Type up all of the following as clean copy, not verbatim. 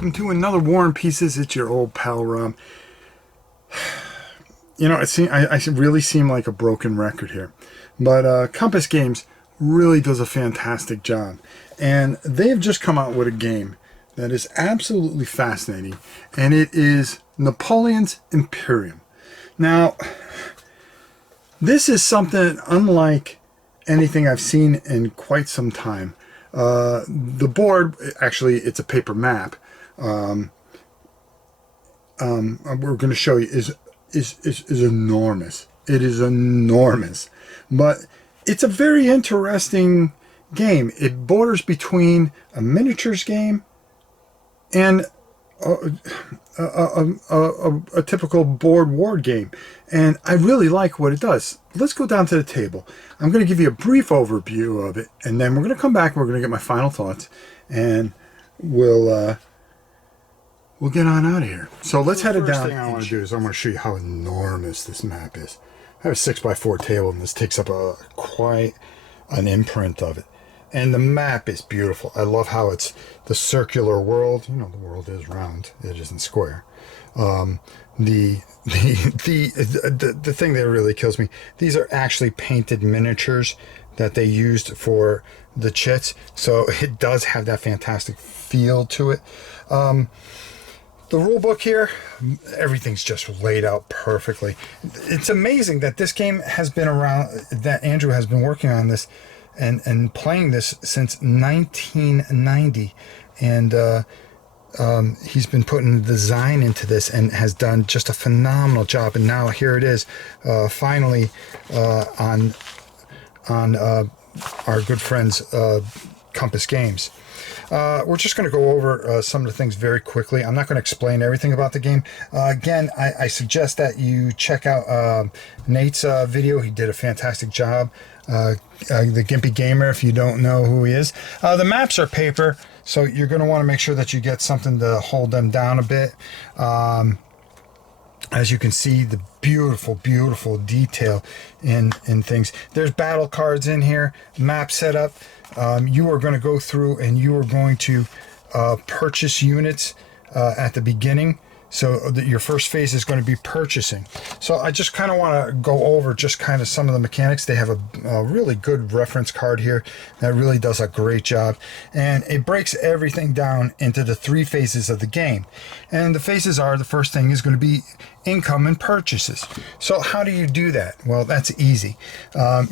welcome to another War and Pieces. It's your old pal Rom. You know, I really seem like a broken record here, but Compass Games really does a fantastic job, and they've just come out with a game that is absolutely fascinating, and it is Napoleon's Imperium. Now, this is something unlike anything I've seen in quite some time. The board, actually, it's a paper map. We're going to show you is enormous. It is enormous, but it's a very interesting game. It borders between a miniatures game and a typical board war game, and I really like what it does. Let's go down to the table. I'm going to give you a brief overview of it, and then we're going to come back and we're going to get my final thoughts, and we'll get on out of here. So let's head it down. The first thing I want to do is I'm going to show you how enormous this map is. I have a 6x4 table, and this takes up quite an imprint of it. And the map is beautiful. I love how it's the circular world. You know, the world is round. It isn't square. The thing that really kills me, these are actually painted miniatures that they used for the chits. So it does have that fantastic feel to it. The rule book here, everything's just laid out perfectly. It's amazing that this game has been around, that Andrew has been working on this and playing this since 1990, and he's been putting design into this and has done just a phenomenal job. And now here it is, finally on our good friends Compass Games. We're just going to go over some of the things very quickly. I'm not going to explain everything about the game. Again, I suggest that you check out Nate's video. He did a fantastic job. The Gimpy Gamer, if you don't know who he is. The maps are paper, so you're going to want to make sure that you get something to hold them down a bit. As you can see, the beautiful, beautiful detail in things. There's battle cards in here, map setup. You are going to go through and you are going to purchase units at the beginning. So your first phase is going to be purchasing. So I just kind of want to go over just kind of some of the mechanics. They have a really good reference card here that really does a great job. And it breaks everything down into the 3 phases of the game. And the phases are, the first thing is going to be income and purchases. So how do you do that? Well, that's easy.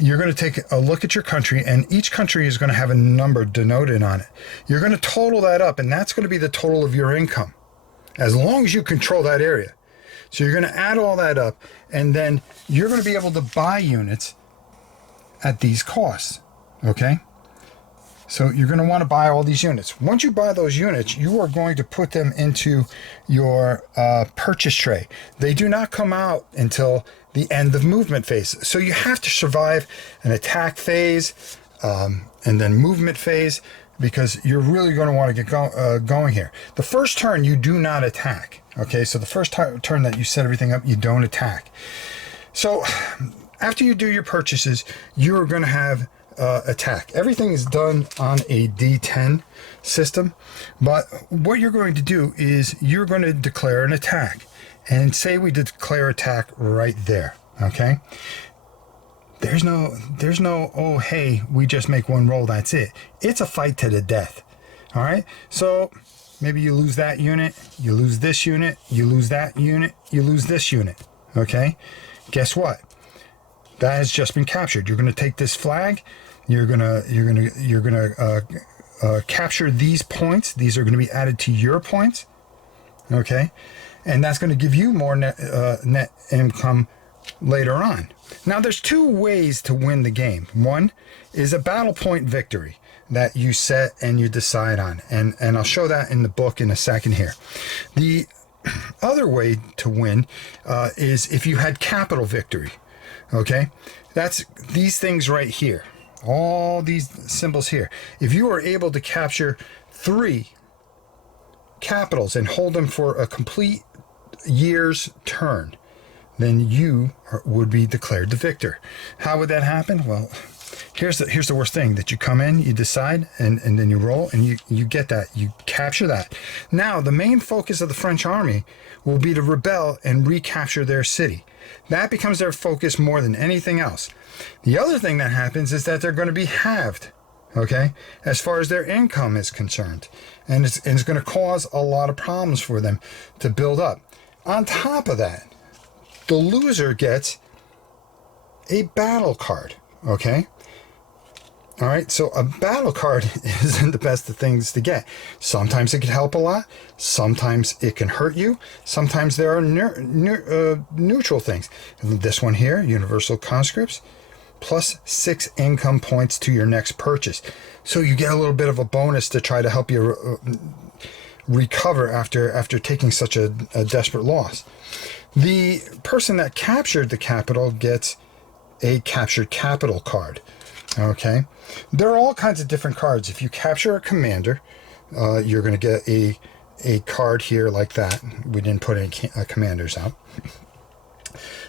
You're going to take a look at your country, and each country is going to have a number denoted on it. You're going to total that up, and that's going to be the total of your income, as long as you control that area. So you're going to add all that up, and then you're going to be able to buy units at these costs, okay? So you're going to want to buy all these units. Once you buy those units, you are going to put them into your purchase tray. They do not come out until the end of movement phase. So you have to survive an attack phase and then movement phase, because you're really going to want to get going here. The first turn, you do not attack. Okay, so the first turn that you set everything up, you don't attack. So after you do your purchases, you're going to have attack. Everything is done on a D10 system, but what you're going to do is you're going to declare an attack. And say we declare attack right there, okay? There's no, oh, hey, we just make one roll, that's it. It's a fight to the death. All right? So maybe you lose that unit, you lose this unit, you lose that unit, you lose this unit. Okay? Guess what? That has just been captured. You're going to take this flag, you're going to capture these points. These are going to be added to your points. Okay? And that's going to give you more net income later on. Now, there's 2 ways to win the game. One is a battle point victory that you set and you decide on, and I'll show that in the book in a second here. The other way to win is if you had capital victory. Okay, that's these things right here, all these symbols here. If you are able to capture 3 capitals and hold them for a complete year's turn, then you would be declared the victor. How would that happen? Well, Here's the worst thing, that you come in, you decide, and then you roll, and you get that. You capture that. Now, the main focus of the French army will be to rebel and recapture their city. That becomes their focus more than anything else. The other thing that happens is that they're going to be halved, okay, as far as their income is concerned. And it's going to cause a lot of problems for them to build up. On top of that, the loser gets a battle card, okay? All right, so a battle card isn't the best of things to get. Sometimes it can help a lot. Sometimes it can hurt you. Sometimes there are neutral things. And this one here, Universal Conscripts, plus 6 income points to your next purchase. So you get a little bit of a bonus to try to help you recover after taking such a desperate loss. The person that captured the capital gets a captured capital card. Okay, there are all kinds of different cards. If you capture a commander, you're going to get a card here like that. We didn't put any commanders out,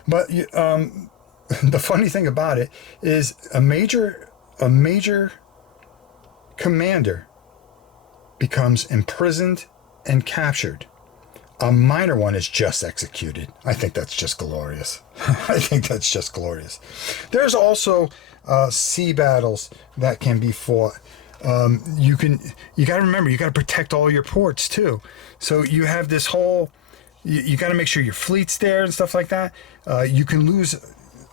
but the funny thing about it is a major commander becomes imprisoned and captured. A minor one is just executed. I think that's just glorious. I think that's just glorious. There's also sea battles that can be fought. You got to remember, you got to protect all your ports too. So you have this whole, you got to make sure your fleet's there and stuff like that. You can lose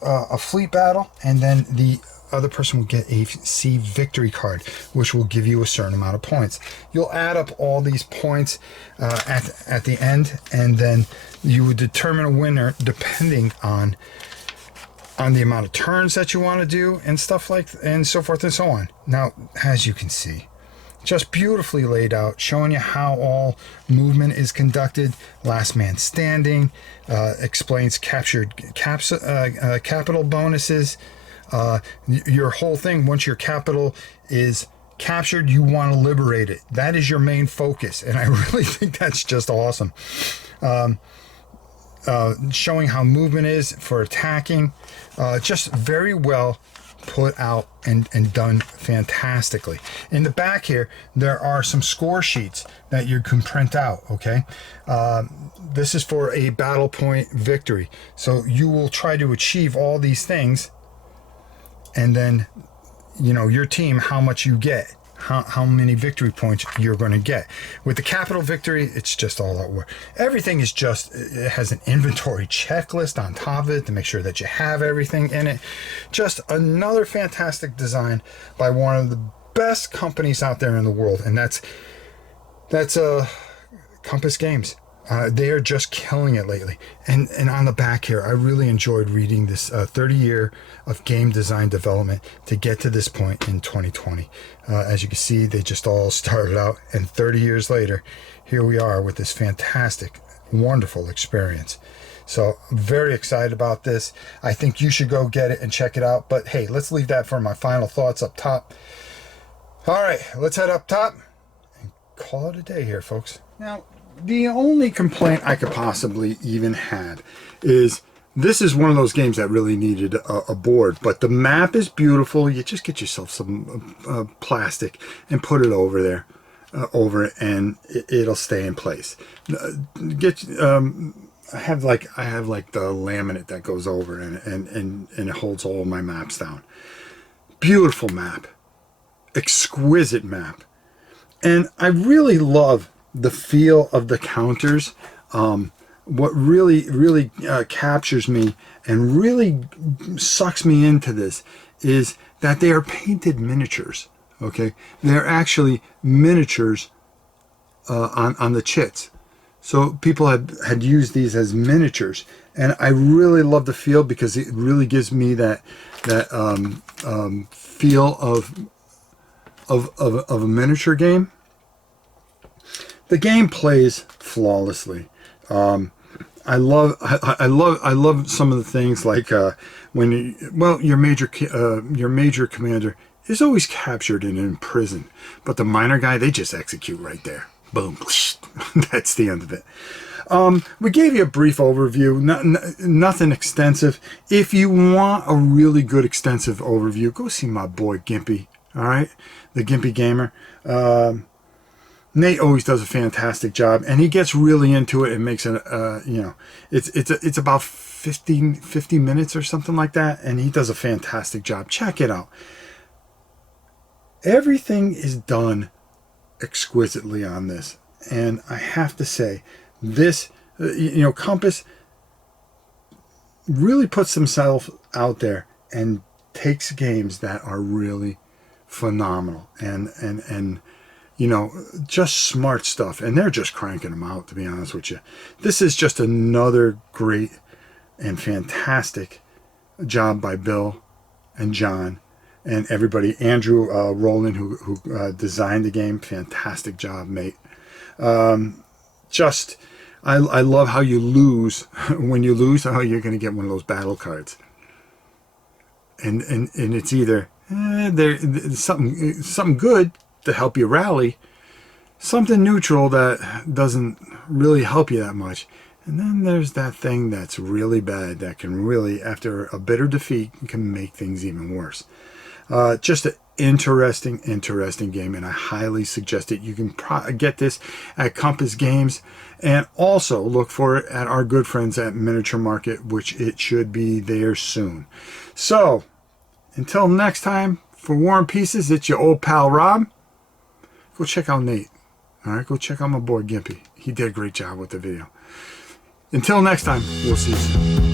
a fleet battle, and then the other person will get a sea victory card, which will give you a certain amount of points. You'll add up all these points at the end, and then you would determine a winner depending on the amount of turns that you want to do and stuff and so forth and so on. Now, as you can see, just beautifully laid out, showing you how all movement is conducted. Last man standing, explains captured capital bonuses. Your whole thing, once your capital is captured, you want to liberate it. That is your main focus, and I really think that's just awesome. Showing how movement is for attacking, just very well put out and done fantastically. In the back here, there are some score sheets that you can print out, okay? This is for a battle point victory. So you will try to achieve all these things, and then, you know, your team, how much you get, how many victory points you're going to get. With the capital victory, it's just all that work. Everything is just, it has an inventory checklist on top of it to make sure that you have everything in it. Just another fantastic design by one of the best companies out there in the world, and that's Compass Games. They are just killing it lately. And on the back here, I really enjoyed reading this 30 year of game design development to get to this point in 2020. As you can see, they just all started out, and 30 years later, here we are with this fantastic, wonderful experience. So very excited about this. I think you should go get it and check it out. But hey, let's leave that for my final thoughts up top. All right, let's head up top and call it a day here, folks. Now, the only complaint I could possibly even have is this is one of those games that really needed a board, but the map is beautiful. You just get yourself some plastic and put it over there, and it'll stay in place. I have like the laminate that goes over and it holds all my maps down. Beautiful map, exquisite map, and I really love the feel of the counters. What really captures me and really sucks me into this is that they are painted miniatures. Okay, they're actually miniatures on the chits. So people had used these as miniatures, and I really love the feel because it really gives me that feel of a miniature game. The game plays flawlessly. I love some of the things like when your major commander is always captured and in prison, but the minor guy, they just execute right there. Boom, that's the end of it. We gave you a brief overview, nothing extensive. If you want a really good extensive overview, go see my boy Gimpy, all right? The Gimpy Gamer. Nate always does a fantastic job, and he gets really into it and makes it, you know, it's about 50 minutes or something like that, and he does a fantastic job. Check it out. Everything is done exquisitely on this, and I have to say, this, you know, Compass really puts themselves out there and takes games that are really phenomenal and you know, just smart stuff, and they're just cranking them out, to be honest with you. This is just another great and fantastic job by Bill and John and everybody. Andrew Rowland, who designed the game, fantastic job, mate. Just, I love how you lose. When you lose, oh, you're going to get one of those battle cards. And it's either there's something good to help you rally, something neutral that doesn't really help you that much, and then there's that thing that's really bad that can really, after a bitter defeat, can make things even worse. Just an interesting game, and I highly suggest it. You can get this at Compass Games, and also look for it at our good friends at Miniature Market, which it should be there soon. So until next time, for War and Pieces, it's your old pal Rob. Go check out Nate. All right, go check out my boy Gimpy. He did a great job with the video. Until next time, we'll see you soon.